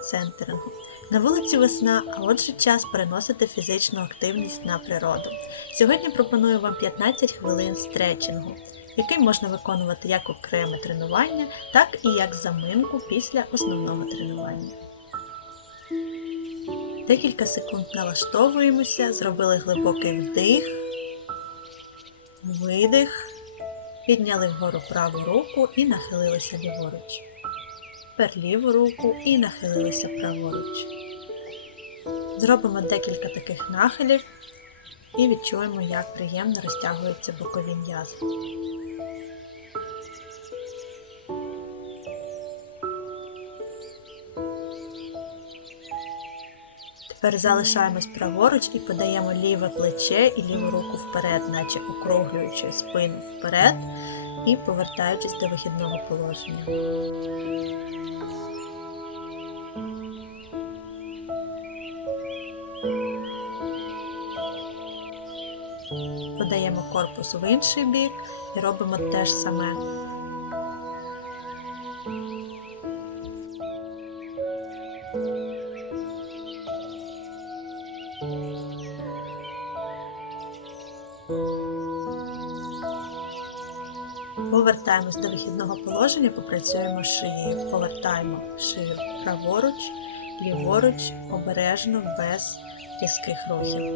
йога-центерингу. На вулиці весна, а отже час переносити фізичну активність на природу. Сьогодні пропоную вам 15 хвилин стретчингу, який можна виконувати як окреме тренування, так і як заминку після основного тренування. Декілька секунд налаштовуємося, зробили глибокий вдих, видих, підняли вгору праву руку і нахилилися ліворуч. Тепер ліву руку і нахилилися праворуч. Зробимо декілька таких нахилів і відчуємо, як приємно розтягуються бокові м'язи. Тепер залишаємось праворуч і подаємо ліве плече і ліву руку вперед, наче округлюючи спину вперед і повертаючись до вихідного положення. Подаємо корпус в інший бік і робимо те ж саме. Повертаємось до вихідного положення, попрацюємо шиєю. Повертаємо шию праворуч, ліворуч, обережно, без різких рухів.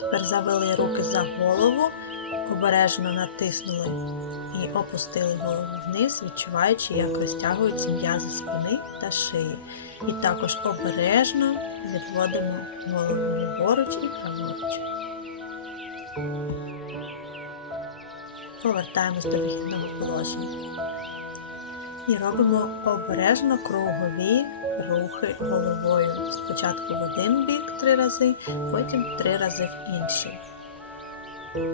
Тепер завели руки за голову, обережно натиснули і опустили голову вниз, відчуваючи, як розтягуються м'язи спини та шиї. І також обережно відводимо голову ліворуч і праворуч. Повертаємось до вихідного положення. І робимо обережно кругові рухи головою. Спочатку в один бік три рази, потім три рази в інший. Молодці,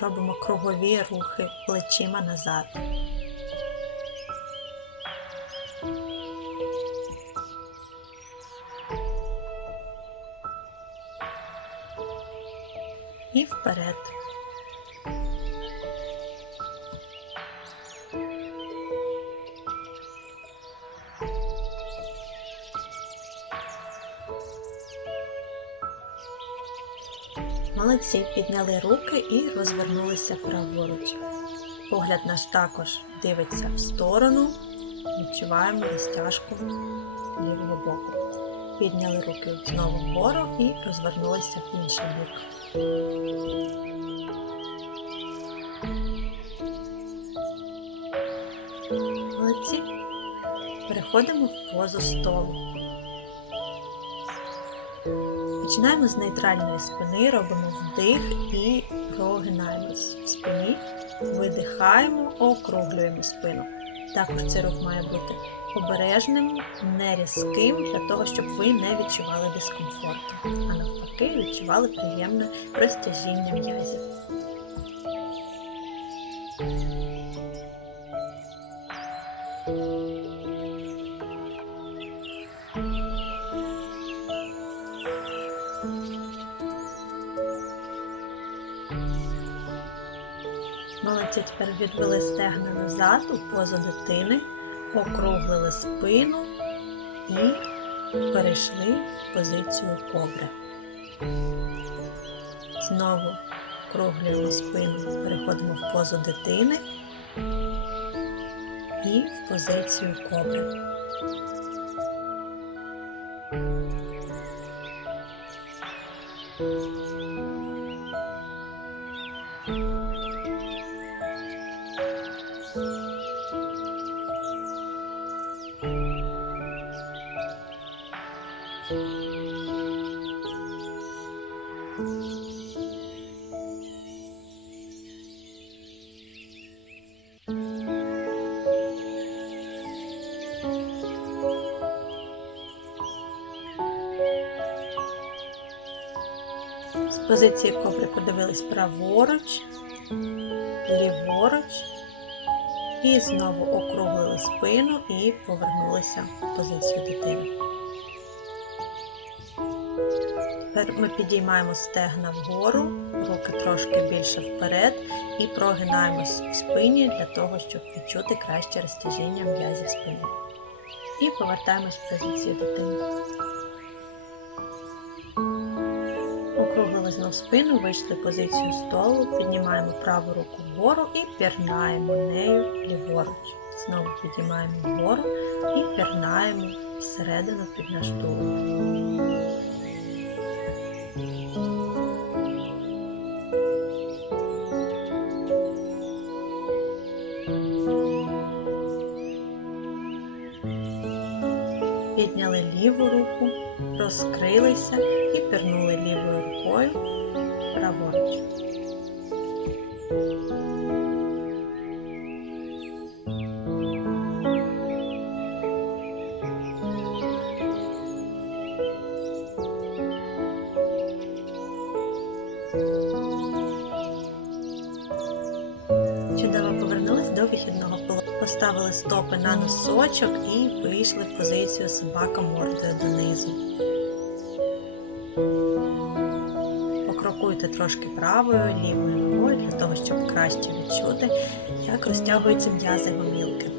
робимо кругові рухи плечима назад. І вперед. Молодці, підняли руки і розвернулися праворуч. Погляд наш також дивиться в сторону, відчуваємо розтяжку лівого боку. Підняли руки знову вгору і розвернулися в інший бік. Молодці. Переходимо в позу столу. Починаємо з нейтральної спини, робимо вдих і прогинаємось в спині, видихаємо, округлюємо спину. Також цей рух має бути обережним, не різким, для того, щоб ви не відчували дискомфорту, а навпаки, відчували приємне розтяжіння м'язів. Молодці тепер відвели стегна назад у позу дитини, округлили спину і перейшли в позицію кобра. Знову округлюємо спину, переходимо в позу дитини і в позицію кобри. Позиції кобри подивились праворуч, ліворуч. І знову округлили спину і повернулися в позицію дитини. Тепер ми підіймаємо стегна вгору, руки трошки більше вперед і прогинаємось в спині для того, щоб відчути краще розтяжіння м'язів спини. І повертаємось в позицію дитини. Округлили знов спину, вийшли в позицію столу, піднімаємо праву руку вгору і пірнаємо нею ліворуч. Знову підіймаємо вгору і пірнаємо всередину під наш тулуб. Підняли ліву руку, розкрилися і пірнули лівою рукою праворуч. Чудово повернулись до вихідного положення. Поставили стопи на носочок і вийшли в позицію собака мордою донизу. Покрокуйте трошки правою, лівою ногою для того, щоб краще відчути, як розтягуються м'язи гомілки.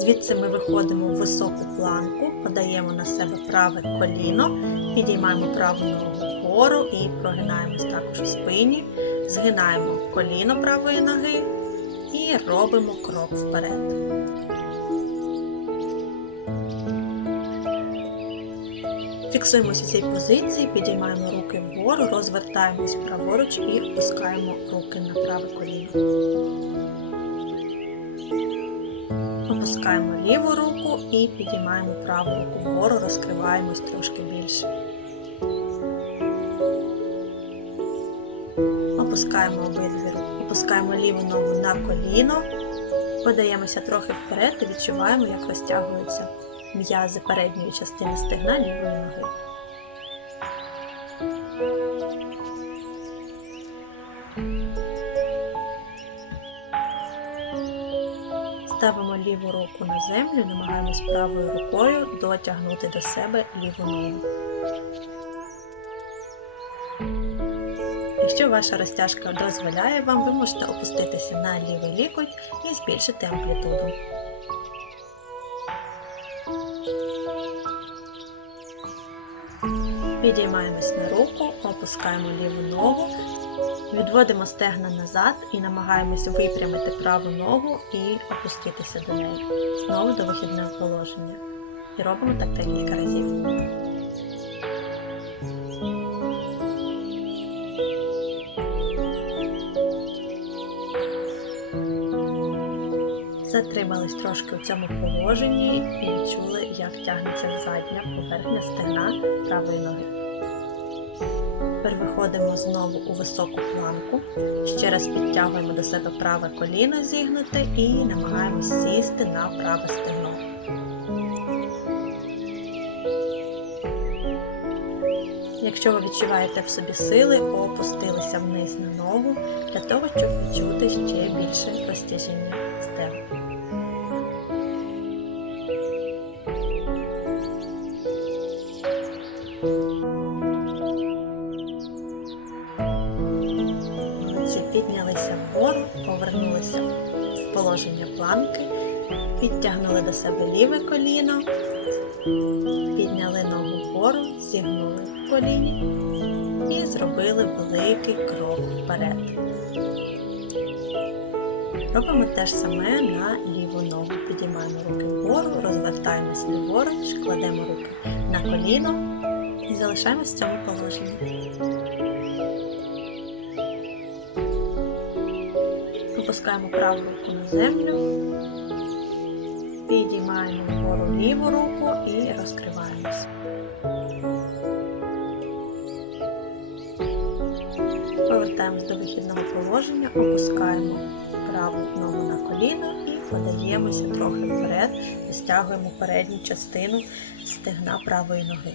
Звідси ми виходимо в високу планку, подаємо на себе праве коліно, підіймаємо праву ногу вгору і прогинаємось також в спині, згинаємо коліно правої ноги і робимо крок вперед. Фіксуємося в цій позиції, підіймаємо руки вгору, розвертаємось праворуч і опускаємо руки на праве коліно. Опускаємо ліву руку і підіймаємо праву руку вгору, розкриваємось трошки більше. Опускаємо обидві руки. Опускаємо ліву ногу на коліно, подаємося трохи вперед і відчуваємо, як розтягуються м'язи передньої частини стегна лівої ноги. Ставимо ліву руку на землю, намагаємось правою рукою дотягнути до себе ліву ногу. Якщо ваша розтяжка дозволяє вам, ви можете опуститися на лівий лікоть і збільшити амплітуду. Підіймаємось на руку, опускаємо ліву ногу, відводимо стегна назад і намагаємося випрямити праву ногу і опуститися до неї. Знову до вихідного положення. І робимо так декілька разів. Затримались трошки у цьому положенні і відчули, як тягнеться задня поверхня стегна правої ноги. Тепер знову у високу планку. Ще раз підтягуємо до себе праве коліно зігнуте і намагаємось сісти на праве стегно. Якщо ви відчуваєте в собі сили, опустилися вниз на ногу для того, щоб відчути ще більше розтяжіння стегна. Положення планки, підтягнули до себе ліве коліно, підняли ногу вгору, зігнули в коліні і зробили великий крок вперед. Робимо те ж саме на ліву ногу. Підіймаємо руки вгору, розвертаємося ліворуч, кладемо руки на коліно і залишаємось в цьому положенні. Опускаємо праву руку на землю, підіймаємо вгору ліву руку і розкриваємось. Повертаємось до вихідного положення, опускаємо праву ногу на коліно і подаємося трохи вперед, розтягуємо передню частину стегна правої ноги.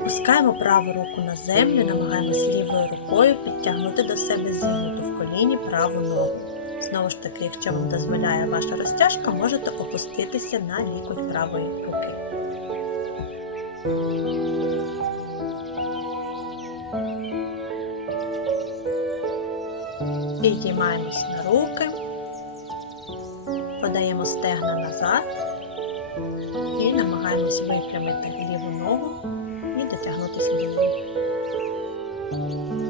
Опускаємо праву руку на землю, намагаємося лівою рукою підтягнути до себе зігнуту в коліні праву ногу. Знову ж таки, якщо вам дозволяє ваша розтяжка, можете опуститися на лікоть правої руки. Підіймаємось на руки, подаємо стегна назад і намагаємось випрямити ліву ногу і дотягнутися до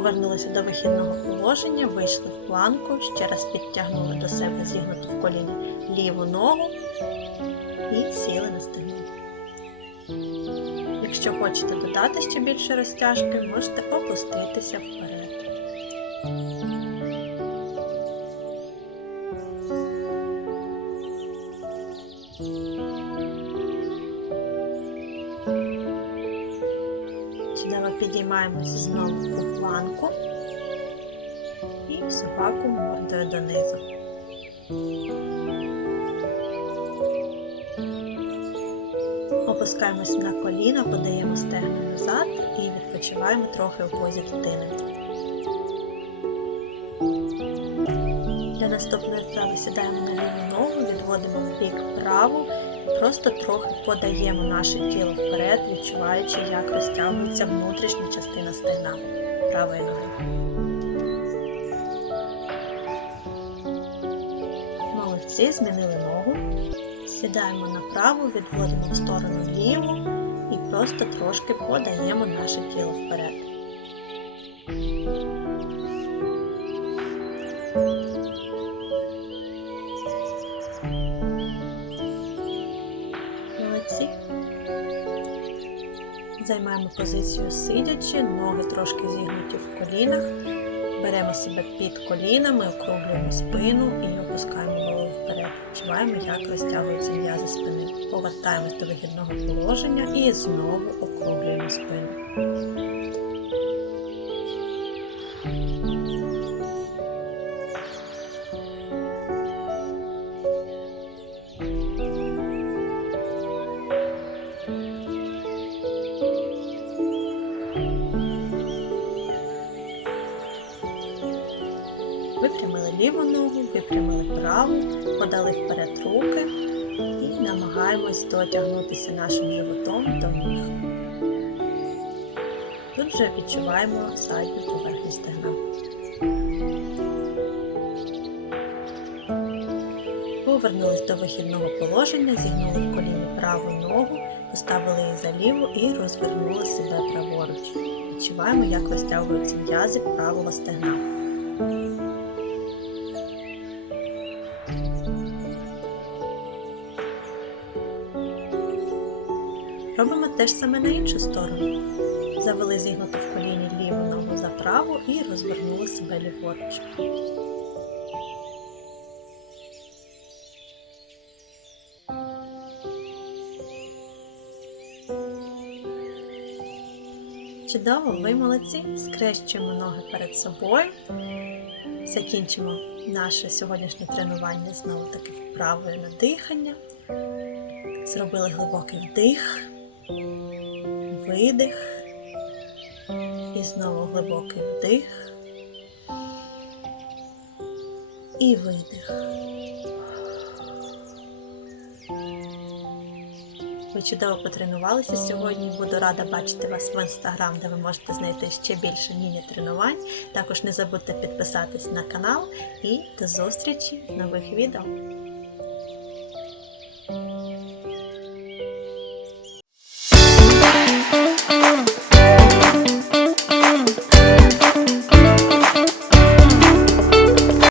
Повернулися до вихідного положення, вийшли в планку, ще раз підтягнули до себе зігнуту в коліні ліву ногу і сіли на стегно. Якщо хочете додати ще більше розтяжки, можете опуститися вперед. Собаку мордою донизу. Опускаємось на коліна, подаємо стегна назад і відпочиваємо трохи у позі дитини. Для наступної вправи сідаємо на ліву ногу, відводимо в бік праву, просто трохи подаємо наше тіло вперед, відчуваючи, як розтягується внутрішня частина стегна правої ноги. Молодці, змінили ногу. Сідаємо направо, відводимо в сторону ліву і просто трошки подаємо наше тіло вперед. Молодці. Займаємо позицію сидячи, ноги трошки зігнуті в колінах. Беремо себе під колінами, округлюємо спину і опускаємо голову вперед. Відчуваємо, як розтягуються м'язи спини. Повертаємось до вигідного положення і знову округлюємо спину. Подали вперед руки і намагаємось дотягнутися нашим животом до ніг. Тут вже відчуваємо задню поверхню стегна. Повернулись до вихідного положення, зігнули в коліні праву ногу, поставили її за ліву і розвернули себе праворуч. Відчуваємо, як розтягуються м'язи правого стегна. Те ж саме на іншу сторону. Завели зігнуту в коліні ліву ногу за праву і розвернули себе ліворуч. Чудово, ви молодці. Скрещуємо ноги перед собою. Закінчимо наше сьогоднішнє тренування знову таки вправою на дихання. Зробили глибокий вдих, видих. І знову глибокий вдих. І видих. Ви чудово потренувалися сьогодні. Буду рада бачити вас в інстаграм, де ви можете знайти ще більше міні-тренувань. Також не забудьте підписатись на канал і до зустрічі в нових відео.